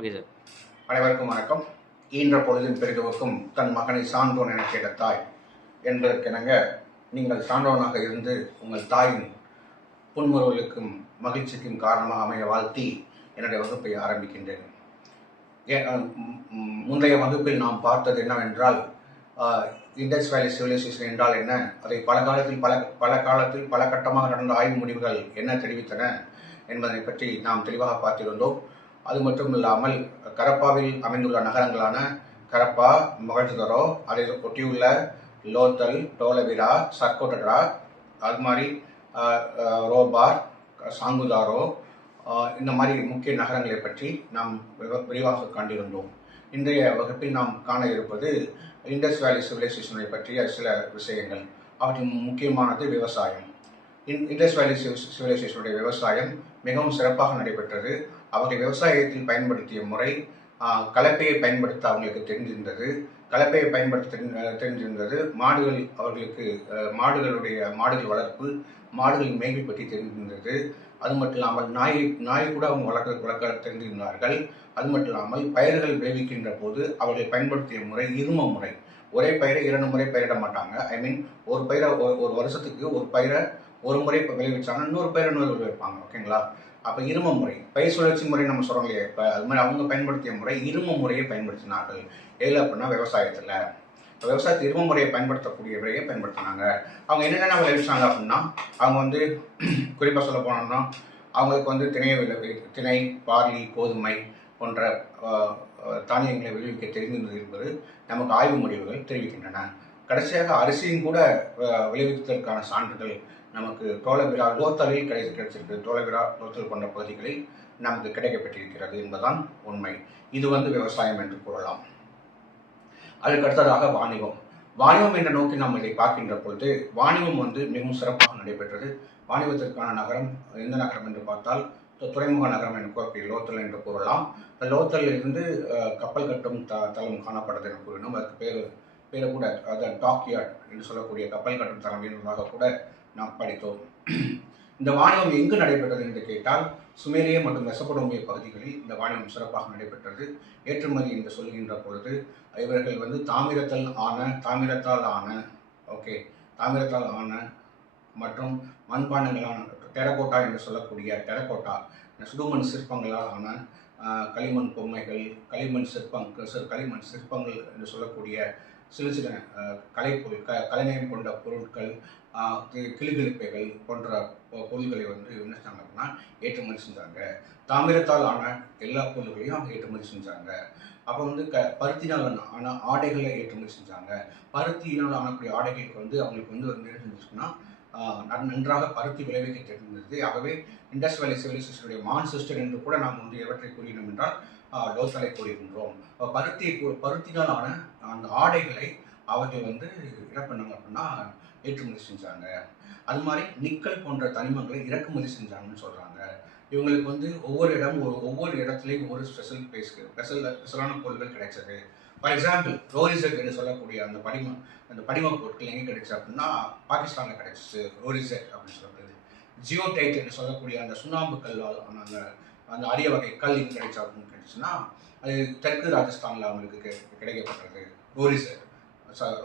Okay sir. அனைவருக்கும் வணக்கம். ஈன்ற பொழுதின் பெரிதுவக்கும் தன் மகனை சான்றோன் என கேட்ட தாய் என்பதற்கெனங்க நீங்கள் சான்றோனாக இருந்து உங்கள் தாயின் புன்முறுவலுக்கும் மகிழ்ச்சிக்கும் காரணமாக அமைய வாழ்த்தி என்னுடைய வகுப்பை ஆரம்பிக்கின்றேன். முந்தைய வகுப்பில் நாம் பார்த்தது என்னவென்றால் இண்டஸ் வேலி சிவிலைசேஷன் என்றால் என்ன, அதை பல காலத்தில் பல கட்டமாக நடந்த ஆய்வு முடிவுகள் என்ன தெரிவித்தன என்பதை பற்றி நாம் தெளிவாக பார்த்திருந்தோம். அது மட்டும் இல்லாமல் கரப்பாவில் அமைந்துள்ள நகரங்களான கரப்பா, மொஹஞ்சதாரோ, அதை ஒட்டியுள்ள லோத்தல், டோலவிரா, சர்கோட்டடா, அது மாதிரி ரோபார், சாங்குதாரோ, இந்த மாதிரி முக்கிய நகரங்களை பற்றி நாம் விரிவாக கண்டிருந்தோம். இன்றைய வகுப்பில் நாம் காண இருப்பது இண்டஸ் வேலி சிவிலைசேஷனை பற்றிய சில விஷயங்கள். அவற்றின் முக்கியமானது விவசாயம். இண்டஸ் வேலி சிவிலைசேஷனுடைய விவசாயம் மிகவும் சிறப்பாக நடைபெற்றது. அவர்கள் விவசாயத்தில் பயன்படுத்திய முறை கலப்பையை பயன்படுத்த அவங்களுக்கு தெரிந்திருந்தது. கலப்பையை பயன்படுத்த தெரிஞ்சிருந்தது. மாடுகள் அவர்களுக்கு மாடுகள் வளர்ப்பு, மாடுகளின் மேய்வை பற்றி தெரிந்திருந்தது. அது மட்டும் இல்லாமல் நாய் கூட அவங்க வளர்க்க தெரிந்திருந்தார்கள். அது மட்டும் இல்லாமல் பயிர்கள் விளைவிக்கின்ற போது அவர்கள் பயன்படுத்திய முறை இரும முறை. ஒரே பயிரை 2 முறை பயிரிட மாட்டாங்க. ஒரு பயிரை ஒரு வருஷத்துக்கு ஒரு பயிரை ஒரு முறை விளைவிச்சாங்க, இன்னொரு பயிரை இன்னொரு விளைவிப்பாங்க. ஓகேங்களா? அப்போ இரும முறை, பயிர் சுழற்சி முறை நம்ம சொல்கிறோம் இல்லையா, இப்போ அது மாதிரி அவங்க பயன்படுத்திய முறை இரும முறையை பயன்படுத்தினார்கள். எதில் அப்படின்னா விவசாயத்தில். இப்போ விவசாயத்தில் இரும முறையை பயன்படுத்தக்கூடிய முறையை பயன்படுத்தினாங்க. அவங்க என்னென்ன விளைவிச்சாங்க அப்படின்னா, அவங்க குறிப்பாக சொல்ல போனோம்னா அவங்களுக்கு திணை, பார்லி, கோதுமை போன்ற தானியங்களை விளைவிக்க தெரிந்திருந்தது என்பது நமக்கு ஆய்வு முடிவுகள் தெரிவிக்கின்றன. கடைசியாக அரிசியும் கூட விளைவித்ததற்கான சான்றுகள் நமக்கு டோலவிரா, லோத்தலில் கிடைச்சிருக்கு. டோலவிரா, லோத்தல் போன்ற பகுதிகளில் நமக்கு கிடைக்கப்பட்டிருக்கிறது என்பதுதான் உண்மை. இது விவசாயம் என்று கூறலாம். அதற்கடுத்ததாக வாணிபம் என்ற நோக்கி நாம் இதை பார்க்கின்ற பொழுது வாணிபம் மிகவும் சிறப்பாக நடைபெற்றது. வாணிபத்திற்கான நகரம் எந்த நகரம் என்று பார்த்தால் துறைமுக நகரம் என்று கூறக்கூடிய லோத்தல் என்று கூறலாம். லோத்தலில் இருந்து கப்பல் கட்டும் தளம் காணப்பட்டது என்று கூறினோம். அதுக்கு பேரு கூட டாக்யார்ட் என்று சொல்லக்கூடிய கப்பல் கட்டும் தளம் என்பதாக கூட நாம் படித்தோம். இந்த வாணிபம் எங்கு நடைபெற்றது என்று கேட்டால் சுமேரிய மற்றும் மெசபடோமிய பகுதிகளில் இந்த வாணிபம் சிறப்பாக நடைபெற்றது. ஏற்றுமதி என்று சொல்கின்ற பொழுது இவர்கள் தாமிரத்தால் ஆன மற்றும் மண்பாண்டங்களான டெரகோட்டா என்று சொல்லக்கூடிய சுடுமண் சிற்பங்களால் ஆன களிமண் பொம்மைகள், களிமண் சிற்பங்கள் என்று சொல்லக்கூடிய சில கலைநயம் கொண்ட பொருட்கள், கிளிகிழிப்பைகள் போன்ற பொருள்களை என்ன செஞ்சாங்க அப்படின்னா ஏற்றுமதி செஞ்சாங்க. தாமிரத்தால் ஆன எல்லா பொருள்களையும் அவங்க ஏற்றுமதி செஞ்சாங்க. அப்போ பருத்தினால் ஆன ஆடைகளை ஏற்றுமதி செஞ்சாங்க. பருத்தினால் ஆனக்கூடிய ஆடைகளுக்கு அவங்களுக்கு என்ன செஞ்சுச்சுன்னா நன்றாக பருத்தி விளைவிக்க தெரிந்தது. ஆகவே இண்டஸ் வேலி சிவிலைசேஷனுடைய மான்செஸ்டர் என்று கூட நாம் எவற்றை கூறினோம் என்றால் லோத்தலை கூறுகின்றோம். பருத்தினால் ஆன அந்த ஆடைகளை அவர்கள் என்ன பண்ணாங்க அப்படின்னா ஏற்றுமதி செஞ்சாங்க. அது மாதிரி நிக்கல் போன்ற தனிமங்களை இறக்குமதி செஞ்சாங்கன்னு சொல்றாங்க. இவங்களுக்கு ஒவ்வொரு இடத்துலையும் ஒரு ஸ்பெஷலான பொருட்கள் கிடைச்சது. ஃபார் எக்ஸாம்பிள் ரோரிசெட் என்று சொல்லக்கூடிய அந்த படிம பொருட்கள் எங்கே கிடைச்சு அப்படின்னா பாகிஸ்தானில் கிடைச்சிச்சு. ரோரிசெட் அப்படின்னு சொல்லப்படுது. ஜியோடைட் என்று சொல்லக்கூடிய அந்த சுண்ணாம்பு கல்லால் அந்த அரிய வகை கல் எங்கே கிடைச்சா அப்படின்னு கிடைச்சுன்னா அது தெற்கு ராஜஸ்தானில் அவங்களுக்கு கிடைக்கப்பட்டது.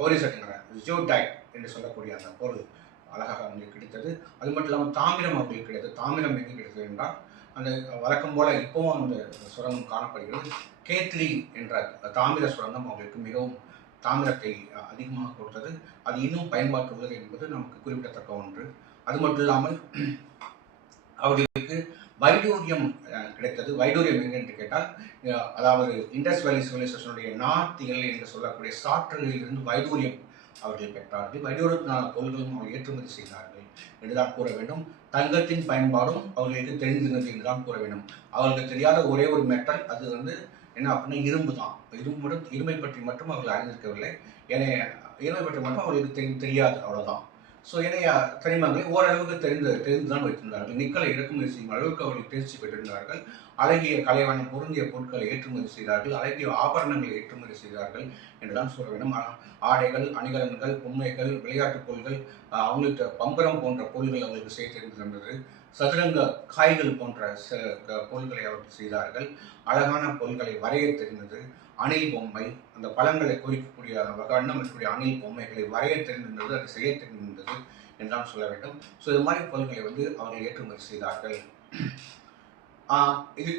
ரோரிசெட்ங்கிற ஜியோடைட் என்று சொல்லக்கூடிய அந்த பொருள் அழகாக கிடைத்தது. அது மட்டும் இல்லாமல் தாமிரம் அவங்களுக்கு கிடைத்தது. தாமிரம் எங்கே கிடைத்தது என்றால் அந்த வழக்கம் போல இப்போவும் அந்த சுரங்கம் காணப்படுகிறது. கேத்ரி என்ற தாமிர சுரங்கம் அவங்களுக்கு மிகவும் தாமிரத்தை அதிகமாக கொடுத்தது. அது இன்னும் பயன்பாட்டு உள்ளது என்பது நமக்கு குறிப்பிடத்தக்க ஒன்று. அது மட்டும் இல்லாமல் அவர்களுக்கு வைடூரியம் கிடைத்தது. வைடூரியம் எங்கே என்று கேட்டால் அதாவது இண்டஸ் வேலி சிவிலைசேஷனுடைய நார்த் எல்லை என்று சொல்லக்கூடிய சாற்றலில் இருந்து வைடூரியம் அவர்கள் பெற்றார்கள். வைடூரியத்தினான பொருள்களும் அவர்கள் ஏற்றுமதி செய்தார்கள் என்றுதான் கூற வேண்டும். தங்கத்தின் பயன்பாடும் அவர்களுக்கு தெரிந்திருந்தது என்றுதான் கூற வேண்டும். அவர்களுக்கு தெரியாத ஒரே ஒரு மெட்டல் அது என்ன அப்படின்னா இரும்பு தான். இருமை பற்றி மட்டும் அவர்கள் அறிந்திருக்கவில்லை. ஏனைய இருமை பற்றி மட்டும் அவர்களுக்கு தெரியாது, அவ்வளவுதான். ஸோ ஏனைய தனிமங்களை ஓரளவுக்கு தெரிந்துதான் வைத்திருந்தார்கள். நிக்கலை இறக்குமதி செய்யும் அளவுக்கு அவர்கள் தேர்ச்சி பெற்றிருந்தார்கள். அழகிய கலைவண்ணம் பொருந்திய பொருட்களை ஏற்றுமதி செய்தார்கள், அழகிய ஆபரணங்களை ஏற்றுமதி செய்தார்கள் என்றுதான் சொல்ல வேண்டும். ஆடைகள், அணிகலன்கள், பொம்மைகள், விளையாட்டுப் பொருள்கள், அவங்களுக்கு பம்பரம் போன்ற பொருள்கள் அவர்களுக்கு செய்ய தெரிந்திருந்தது. சதுரங்க காய்கள் போன்ற பொருள்களை அவர்கள் செய்தார்கள். அழகான பொருள்களை வரைய தெரிந்தது. அணில் பொம்மை, அந்த பழங்களை குறிக்கக்கூடிய வண்ணம் இருக்கக்கூடிய அணில் பொம்மைகளை வரைய தெரிந்திருந்தது, அதை செய்ய தெரிந்திருந்தது என்றுதான் சொல்ல வேண்டும். ஸோ இது மாதிரி பொருள்களை அவர்கள் ஏற்றுமதி செய்தார்கள்.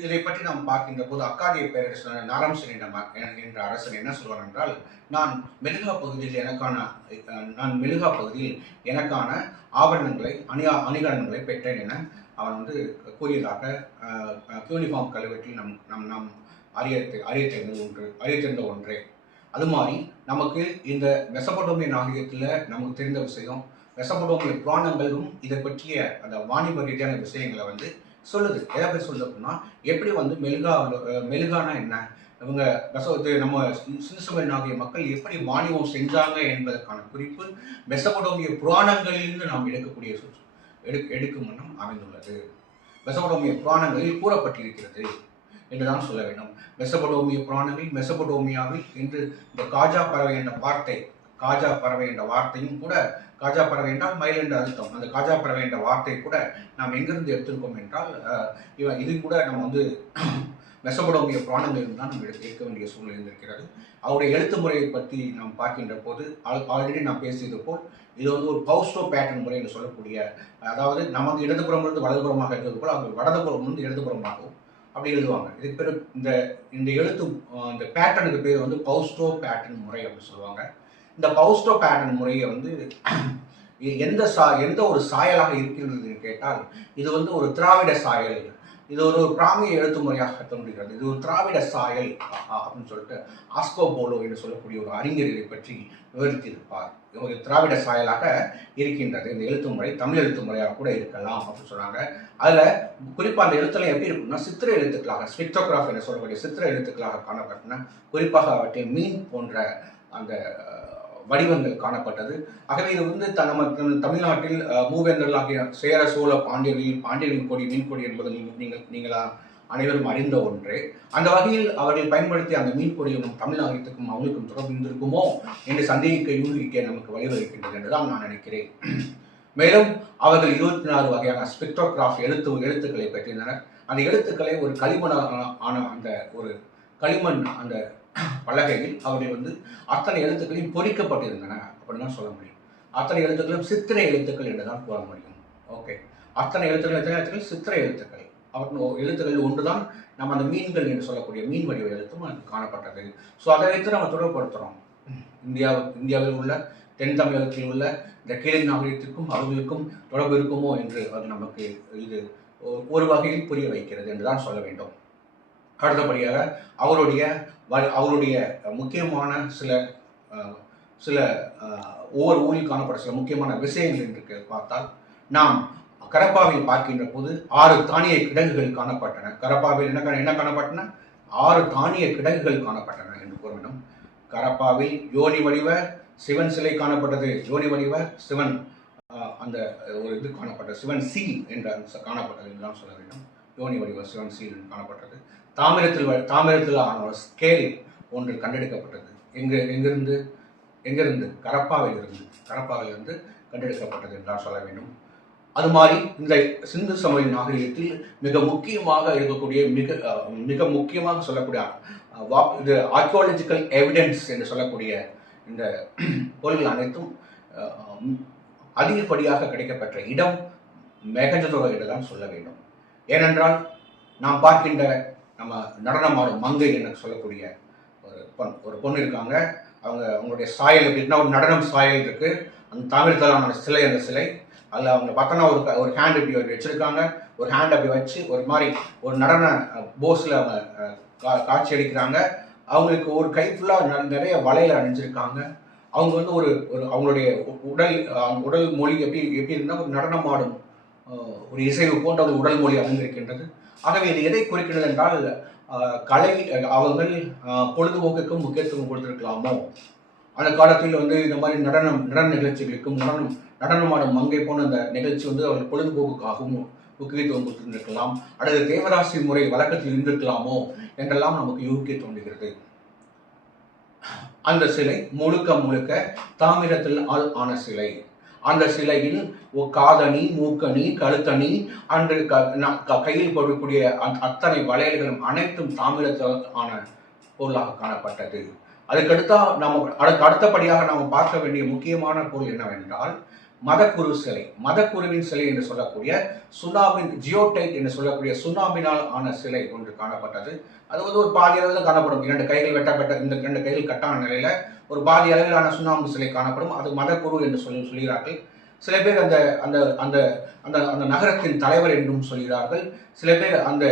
இதை பற்றி நாம் பார்க்கின்ற போது அக்காதிய பேரரசு நாரம் சென் என்ற அரசன் என்ன சொல்வார் என்றால், நான் மெழுகா பகுதியில் எனக்கான ஆபரணங்களை அணிகலன்களை பெற்றேன் என அவன் கூறியதாக யூனிஃபார்ம் கல்வெட்டில் நாம் அறிய தெரிந்த ஒன்றே. அது மாதிரி நமக்கு இந்த மெசபடோமிய நாகரிகத்தில் நமக்கு தெரிந்த விஷயம், மெசபடோமிய புராணங்களும் இதை பற்றிய அந்த வாணிப ரீதியான விஷயங்களை சொல்லுது. எதை பற்றி சொல்லுது அப்படின்னா, எப்படி மெழுகானா என்ன, இவங்க நம்ம சிந்துசமவெளி நாகரிக மக்கள் எப்படி வாணிபம் செஞ்சாங்க என்பதற்கான குறிப்பு மெசபடோமிய புராணங்களிலிருந்து நாம் எடுக்கும் வண்ணம் அமைந்துள்ளது. மெசபடோமிய புராணங்களில் கூறப்பட்டிருக்கிறது என்றுதான் சொல்ல வேண்டும். மெசபடோமிய புராணங்களில் மெசபடோமியாவில் இன்று இந்த காஜா பறவை என்ற வார்த்தையும் கூட, காஜா பறவை என்றால் மயில் என்ற அர்த்தம், அந்த காஜா பறவை என்ற வார்த்தை கூட நாம் எங்கிருந்து எடுத்திருக்கோம் என்றால், இது கூட நம்ம மெசபடோமிய புராணங்களில் தான் நம்ம எடுக்க வேண்டிய சூழ்நிலை இருக்கிறது. அவருடைய எழுத்து முறையை பற்றி நாம் பார்க்கின்ற போது ஆல்ரெடி நான் பேசியது போல் இது ஒரு பௌஸ்டோ பேட்டர்ன் முறை என்று சொல்லக்கூடிய, அதாவது நமக்கு இடதுபுறமிருந்து வலதுபுறமாக எழுதுவது போல் அவங்க வலதுபுறமிருந்து இடதுபுறமாகவும் அப்படி எழுதுவாங்க. இதுக்கு பேர் இந்த எழுத்து இந்த பேட்டர்னுக்கு பேர் பௌஸ்டோ பேட்டர்ன் முறை அப்படின்னு சொல்லுவாங்க. இந்த பௌஸ்டோ பேட்டர்ன் முறையை எந்த ஒரு சாயலாக இருக்கின்றது கேட்டால், இது ஒரு திராவிட சாயல், இது ஒரு பிராமிய எழுத்து முறையாக கருத முடிகிறது, இது ஒரு திராவிட சாயல் அப்படின்னு சொல்லிட்டு ஆஸ்கோ போலோ என்று சொல்லக்கூடிய ஒரு அறிஞர் இதை பற்றி விவரித்திருப்பார். ஒரு திராவிட சாயலாக இருக்கின்றது இந்த எழுத்து முறை, தமிழ் எழுத்து முறையாக கூட இருக்கலாம் அப்படின்னு சொன்னாங்க. அதில் குறிப்பாக அந்த எழுத்துல எப்படி இருக்குன்னா, சித்திர எழுத்துக்களாக, ஸ்பிக்டோகிராஃப் என்று சொல்லக்கூடிய சித்திர எழுத்துக்களாக காணப்பட்டன. குறிப்பாக அவற்றில் மீன் போன்ற அந்த வடிவங்கள் காணப்பட்டது. ஆகவே இது நமக்கு தமிழ்நாட்டில் மூவேந்தர்களாகிய சேர சோழ பாண்டியர்களின் கொடி மீன் கொடி என்பது நீங்கள் அனைவரும் அறிந்த ஒன்றே. அந்த வகையில் அவர்கள் பயன்படுத்திய அந்த மீன் கொடியும் தமிழ்நாட்டுக்கும் அவங்களுக்கும் தொடர்பு இருந்திருக்குமோ என்று யூகிக்க நமக்கு வழிவகுக்கின்றது என்றுதான் நான் நினைக்கிறேன். மேலும் அவர்கள் 24 வகையான ஸ்பெக்ட்ரோகிராஃப் எழுத்துக்களை பெற்றிருந்தனர். அந்த எழுத்துக்களை ஒரு களிமண் அந்த பலகையில் அவர்கள் அத்தனை எழுத்துக்களையும் பொறிக்கப்பட்டிருந்தன அப்படின்னு தான் சொல்ல முடியும். அத்தனை எழுத்துக்களும் சித்திரை எழுத்துக்கள் என்றுதான் கூற முடியும். ஓகே, அத்தனை எழுத்துக்கள் சித்திரை எழுத்துக்கள். அவற்றின் எழுத்துக்கள் ஒன்றுதான் நம்ம அந்த மீன்கள் என்று சொல்லக்கூடிய மீன் வடிவ எழுத்தும் அது காணப்பட்டது. ஸோ அதை வைத்து நம்ம தொடர்புபடுத்துகிறோம். இந்தியாவில் உள்ள தென் தமிழகத்தில் உள்ள இந்த கீழை நாகரிகத்திற்கும் அவர்களுக்கும் தொடர்பு இருக்குமோ என்று அது நமக்கு இது ஒரு வகையில் புரிய வைக்கிறது என்றுதான் சொல்ல வேண்டும். அடுத்தபடியாக அவருடைய முக்கியமான சில ஒவ்வொரு ஊரில் காணப்பட்ட சில முக்கியமான விஷயங்கள் என்று பார்த்தால், நாம் கரப்பாவில் பார்க்கின்ற போது 6 தானிய கிடங்குகள் காணப்பட்டன. கரப்பாவில் என்ன காணப்பட்டன? 6 தானிய கிடங்குகள் காணப்பட்டன என்று கூற வேண்டும். கரப்பாவில் யோனி வடிவ சிவன் சிலை காணப்பட்டது. யோனி வடிவ சிவன் அந்த ஒரு இது காணப்பட்டது, சிவன் சீல் என்ற காணப்பட்டது என்றுதான் சொல்ல வேண்டும். யோனி வடிவ சிவன் சீல் காணப்பட்டது. தாமிரத்தில் ஆன ஒரு ஸ்கேல் ஒன்று கண்டெடுக்கப்பட்டது. எங்கிருந்து கரப்பாவிலிருந்து கண்டெடுக்கப்பட்டது என்றால் சொல்ல வேண்டும். அது மாதிரி இந்த சிந்து சமவெளி நாகரிகத்தில் மிக முக்கியமாக இருக்கக்கூடிய மிக முக்கியமாக சொல்லக்கூடிய இது ஆர்கியாலஜிக்கல் எவிடன்ஸ் என்று சொல்லக்கூடிய இந்த பொருள்கள் அனைத்தும் அதிகப்படியாக கிடைக்கப்பெற்ற இடம் மெகஞ்சதோரோ என்று தான் சொல்ல வேண்டும். ஏனென்றால் நாம் பார்க்கின்ற நம்ம நடனமாடும் மங்கை என்று சொல்லக்கூடிய ஒரு பொண்ணு இருக்காங்க. அவங்களுடைய சாயல் எப்படின்னா, ஒரு நடனம் சாயல் இருக்கு. அந்த தாமிரத்தாலான சிலை, அந்த சிலை அதில் அவங்க பார்த்தோன்னா ஒரு ஹேண்ட் இப்படி வச்சிருக்காங்க. ஒரு ஹேண்ட் அப்படி வச்சு ஒரு மாதிரி ஒரு நடன போஸில் அவங்க காட்சி அளிக்கிறாங்க. அவங்களுக்கு ஒரு கை ஃபுல்லாக நிறைய வளையல் அணிஞ்சிருக்காங்க. அவங்க ஒரு அவங்களுடைய உடல் மொழி எப்படி இருந்தால் ஒரு நடனமாடும் ஒரு இசைவு போன்ற ஒரு உடல் மொழி அமைந்திருக்கின்றது. ஆகவே இது எதை குறிக்கிறது என்றால், கலை அவர்கள் பொழுதுபோக்குக்கும் முக்கியத்துவம் கொடுத்திருக்கலாமோ. அந்த காலத்தில் இந்த மாதிரி நடன நிகழ்ச்சிகளுக்கும் நடனமாடும் மங்கை போன அந்த நிகழ்ச்சி அவர்கள் பொழுதுபோக்குக்காகவும் முக்கியத்துவம் கொடுத்திருந்திருக்கலாம், அல்லது தேவராசி முறை வழக்கத்தில் இருந்திருக்கலாமோ என்றெல்லாம் நமக்கு யூகிக்க தோன்றுகிறது. அந்த சிலை முழுக்க முழுக்க தாமிரத்தில் ஆன சிலை. அந்த சிலையில் காதணி, மூக்கணி, கழுத்தணி, அன்று கையில் போடக்கூடிய அத்தனை வளையல்களும் அனைத்தும் தாமிரத்தால் ஆன பொருளாக காணப்பட்டது. அதுக்கு அடுத்தபடியாக நாம் பார்க்க வேண்டிய முக்கியமான பொருள் என்னவென்றால் மதக்குரு சிலை. மதக்குருவின் சிலை என்று சொல்லக்கூடிய சுனாமின் ஜியோடைட் என்று சொல்லக்கூடிய சுனாமினால் ஆன சிலை ஒன்று காணப்பட்டது. அது ஒரு பாதி அளவில் காணப்படும். 2 கைகள் வெட்டப்பட்ட, இந்த 2 கைகள் கட்டான நிலையில ஒரு பாதி அளவிலான சுனாமி சிலை காணப்படும். அது மதக்குரு என்று சொல்கிறார்கள். சில பேர் அந்த அந்த அந்த அந்த அந்த நகரத்தின் தலைவர் என்றும் சொல்கிறார்கள். சில பேர் அந்த